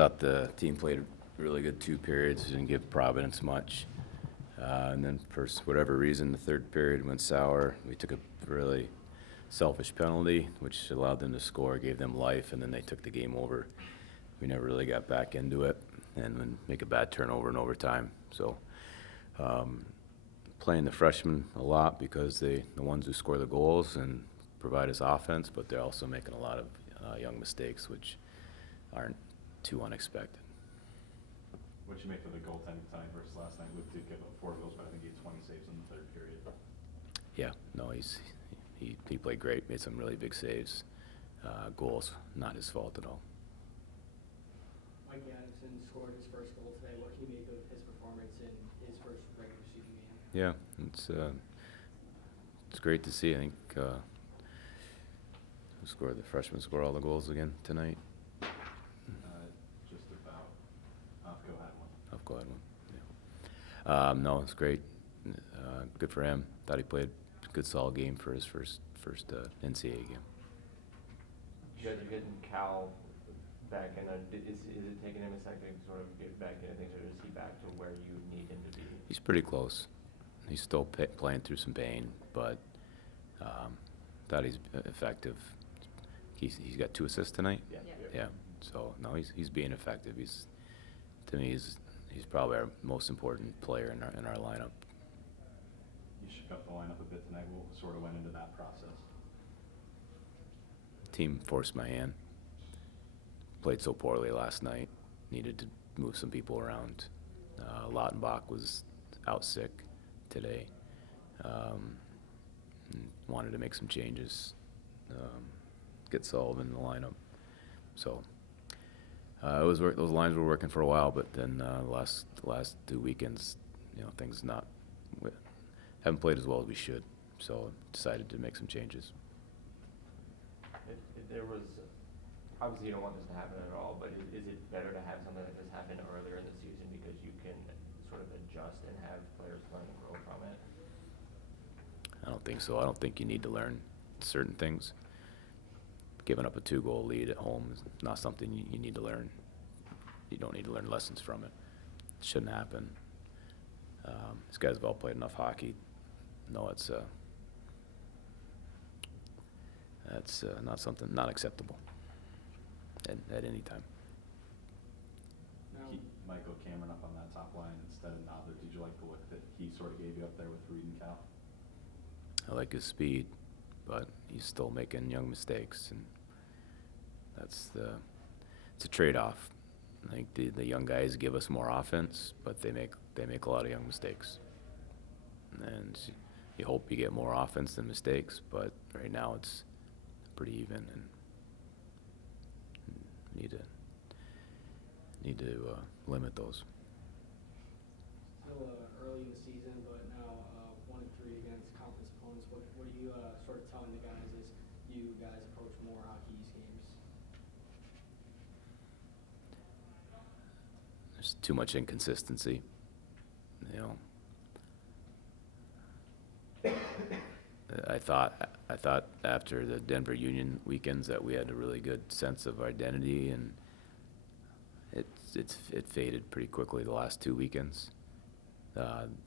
thought the team played really good 2 periods, didn't give Providence much. And then for whatever reason, the third period went sour. We took a really selfish penalty, which allowed them to score, gave them life, and then they took the game over. We never really got back into it and would make a bad turnover in overtime. So playing the freshmen a lot because they're the ones who score the goals and provide us offense, but they're also making a lot of young mistakes, which aren't too unexpected. What you make of the goaltending tonight versus last night? Luke did give up 4 goals, but I think he had 20 saves in the third period. Yeah, no, he played great, made some really big saves. Goals, not his fault at all. Mike Adamson scored his first goal today. What can you make of his performance in his first regular season game? Yeah, it's great to see. I think who scored? The freshman score all the goals again tonight. Just about. Go ahead one. Go ahead one. Yeah. No, it's great. Good for him. Thought he played a good solid game for his first NCAA game. You guys are getting Cal back, and is it taking him a second to sort of get back into things, or is he back to where you need him to be? He's pretty close. He's still playing through some pain, but thought he's effective. He's got 2 assists tonight. Yeah. So no, he's being effective. To me, he's probably our most important player in our lineup. You shook up the lineup a bit tonight. What sort of went into that process? Team forced my hand. Played so poorly last night. Needed to move some people around. Lautenbach was out sick today. Wanted to make some changes. Get Sullivan in the lineup. So those lines were working for a while, but then the last 2 weekends, things haven't played as well as we should. So decided to make some changes. If there was, obviously you don't want this to happen at all, but is it better to have something like this happen earlier in the season because you can sort of adjust and have players learn and grow from it? I don't think so. I don't think you need to learn certain things. Giving up a 2-goal lead at home is not something you need to learn. You don't need to learn lessons from it. It shouldn't happen. These guys have all played enough hockey. No, that's not acceptable at any time. Keep Michael Cameron up on that top line instead of Nodler. Did you like the look that he sort of gave you up there with Reed and Cal? I like his speed, but he's still making young mistakes, and it's a trade-off. I think the young guys give us more offense, but they make a lot of young mistakes. And you hope you get more offense than mistakes, but right now it's pretty even, and need to limit those. Still early in the season, but now 1-3 against conference opponents. What are you sort of telling the guys as you guys approach more Hockey East games? There's too much inconsistency. I thought after the Denver Union weekends that we had a really good sense of identity, and it faded pretty quickly the last 2 weekends.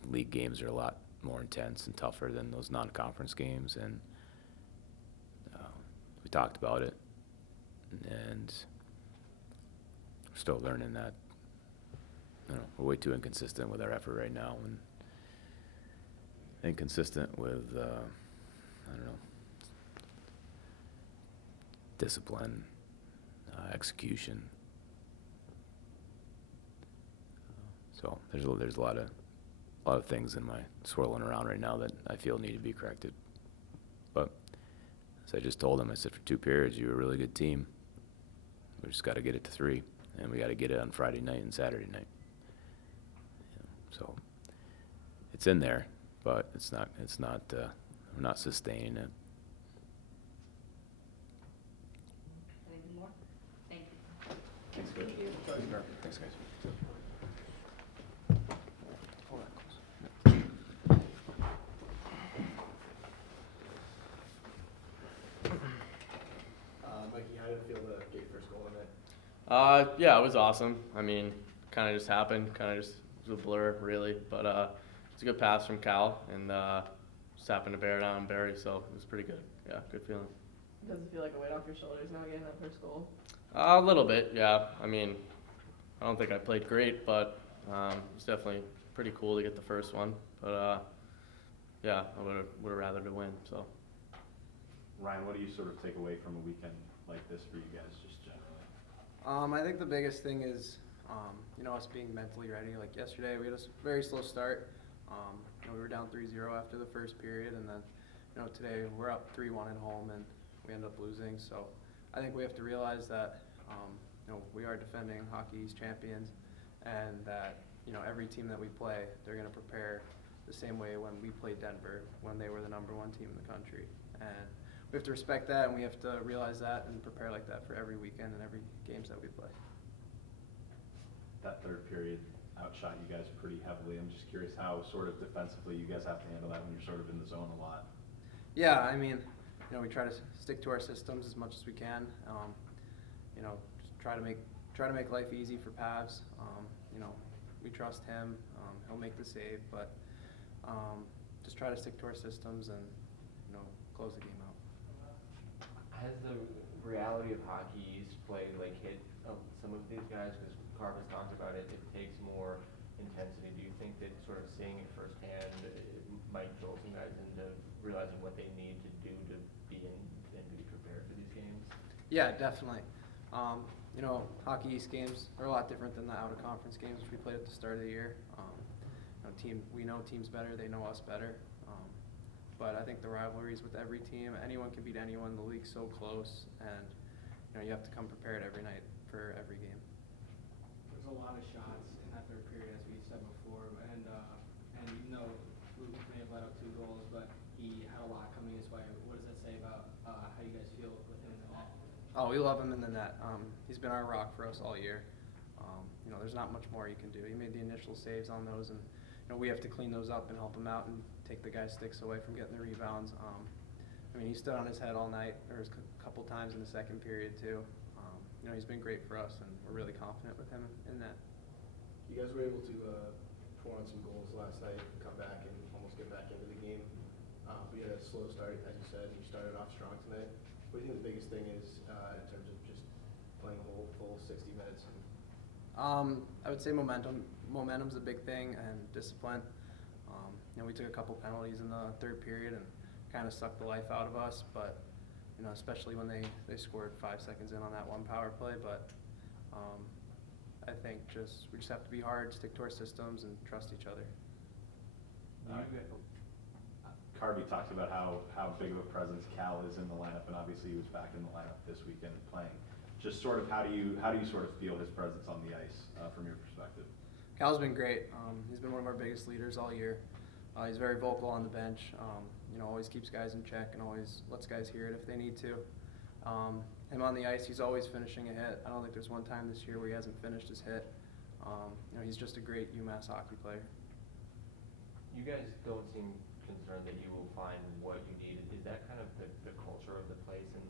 League games are a lot more intense and tougher than those non-conference games, and we talked about it, and we're still learning that we're way too inconsistent with our effort right now, and inconsistent with discipline, execution. So there's a lot of things in my swirling around right now that I feel need to be corrected. But as I just told him, I said for 2 periods you're a really good team. We just got to get it to 3, and we got to get it on Friday night and Saturday night. So it's in there, but we're not sustaining it. Anything more? Thank you. Thanks, Coach. Thanks, guys. Mikey, how did it feel to get your first goal in it? Yeah, it was awesome. I mean, kind of just happened, kind of just was a blur, really. But it's a good pass from Cal, and just happened to bear it on Barry, so it was pretty good. Yeah, good feeling. Does it feel like a weight off your shoulders now getting that first goal? A little bit, yeah. I mean, I don't think I played great, but it's definitely pretty cool to get the first one. But yeah, I would have rather to win. So. Ryan, what do you sort of take away from a weekend like this for you guys, just generally? I think the biggest thing is, us being mentally ready. Like yesterday, we had a very slow start. We were down 3-0 after the first period, and then, today we're up 3-1 at home, and we end up losing. So I think we have to realize that, we are defending Hockey East champions, and that, every team that we play, they're going to prepare the same way when we played Denver, when they were the #1 team in the country. And we have to respect that, and we have to realize that and prepare like that for every weekend and every games that we play. That third period outshot you guys pretty heavily. I'm just curious how sort of defensively you guys have to handle that when you're sort of in the zone a lot. Yeah, I mean, we try to stick to our systems as much as we can. Just try to make life easy for Pavs. We trust him. He'll make the save, but just try to stick to our systems and close the game out. Has the reality of Hockey East play hit some of these guys? Because Carver's talked about it. It takes more intensity. Do you think that sort of seeing it firsthand might jolt some guys into realizing what they need to do to be in and be prepared for these games? Yeah, definitely. Hockey East games are a lot different than the out-of-conference games which we played at the start of the year. We know teams better, they know us better. But I think the rivalries with every team, anyone can beat anyone. The league's so close, and you have to come prepared every night for every game. There's a lot of shots in that third period, as we said before, and even though Luke may have let up 2 goals, but he had a lot coming his way. What does that say about how you guys feel with him in the net? Oh, we love him in the net. He's been our rock for us all year. There's not much more you can do. He made the initial saves on those, and we have to clean those up and help him out and take the guy's sticks away from getting the rebounds. He stood on his head all night. There was a couple times in the second period too. He's been great for us, and we're really confident with him in that. You guys were able to pour on some goals last night, come back and almost get back into the game. But you had a slow start, as you said, and you started off strong tonight. What do you think the biggest thing is in terms of just playing a whole full 60 minutes? I would say momentum. Momentum's a big thing, and discipline. We took a couple penalties in the third period and kind of sucked the life out of us, but especially when they scored 5 seconds in on that one power play. But I think we just have to be hard, stick to our systems, and trust each other. Carby talked about how big of a presence Cal is in the lineup, and obviously he was back in the lineup this weekend playing. Just sort of how do you sort of feel his presence on the ice from your perspective? Cal's been great. He's been one of our biggest leaders all year. He's very vocal on the bench. Always keeps guys in check and always lets guys hear it if they need to. Him on the ice, he's always finishing a hit. I don't think there's one time this year where he hasn't finished his hit. He's just a great UMass hockey player. You guys don't seem concerned that you will find what you need. Is that kind of the culture of the place and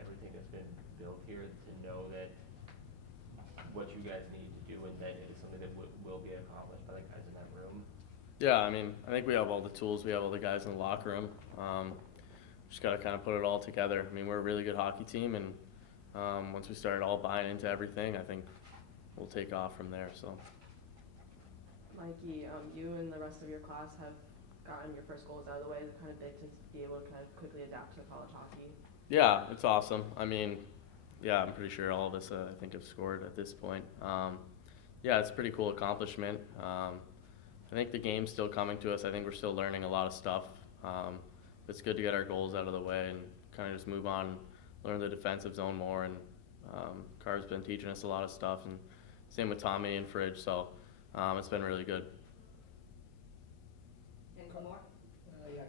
everything that's been built here to know that what you guys need to do and that it is something that will be accomplished by the guys in that room? Yeah, I think we have all the tools. We have all the guys in the locker room. Just got to kind of put it all together. We're a really good hockey team, and once we start all buying into everything, I think we'll take off from there. So, Mikey, you and the rest of your class have gotten your first goals out of the way. It's kind of big to be able to kind of quickly adapt to college hockey. yeah, it's awesome. Yeah, I'm pretty sure all of us, I think, have scored at this point. Yeah, it's a pretty cool accomplishment. I think the game's still coming to us. I think we're still learning a lot of stuff. It's good to get our goals out of the way and kind of just move on, learn the defensive zone more. And Carr's been teaching us a lot of stuff, and same with Tommy and Fridge. So it's been really good. Anything more?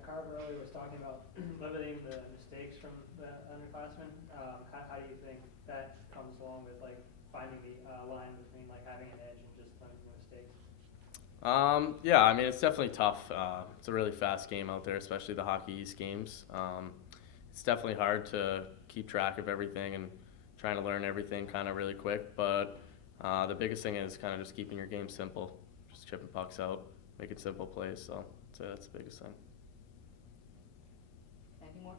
Carver earlier was talking about limiting the mistakes from the underclassmen. How do you think that comes along with finding the line between having an edge and just limiting mistakes? Yeah, it's definitely tough. It's a really fast game out there, especially the Hockey East games. It's definitely hard to keep track of everything and trying to learn everything kind of really quick. But the biggest thing is kind of just keeping your game simple, just chipping pucks out, making simple plays. So that's the biggest thing. Anything more?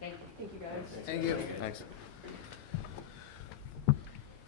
Thank you. Thank you, guys. Thank you. Thanks.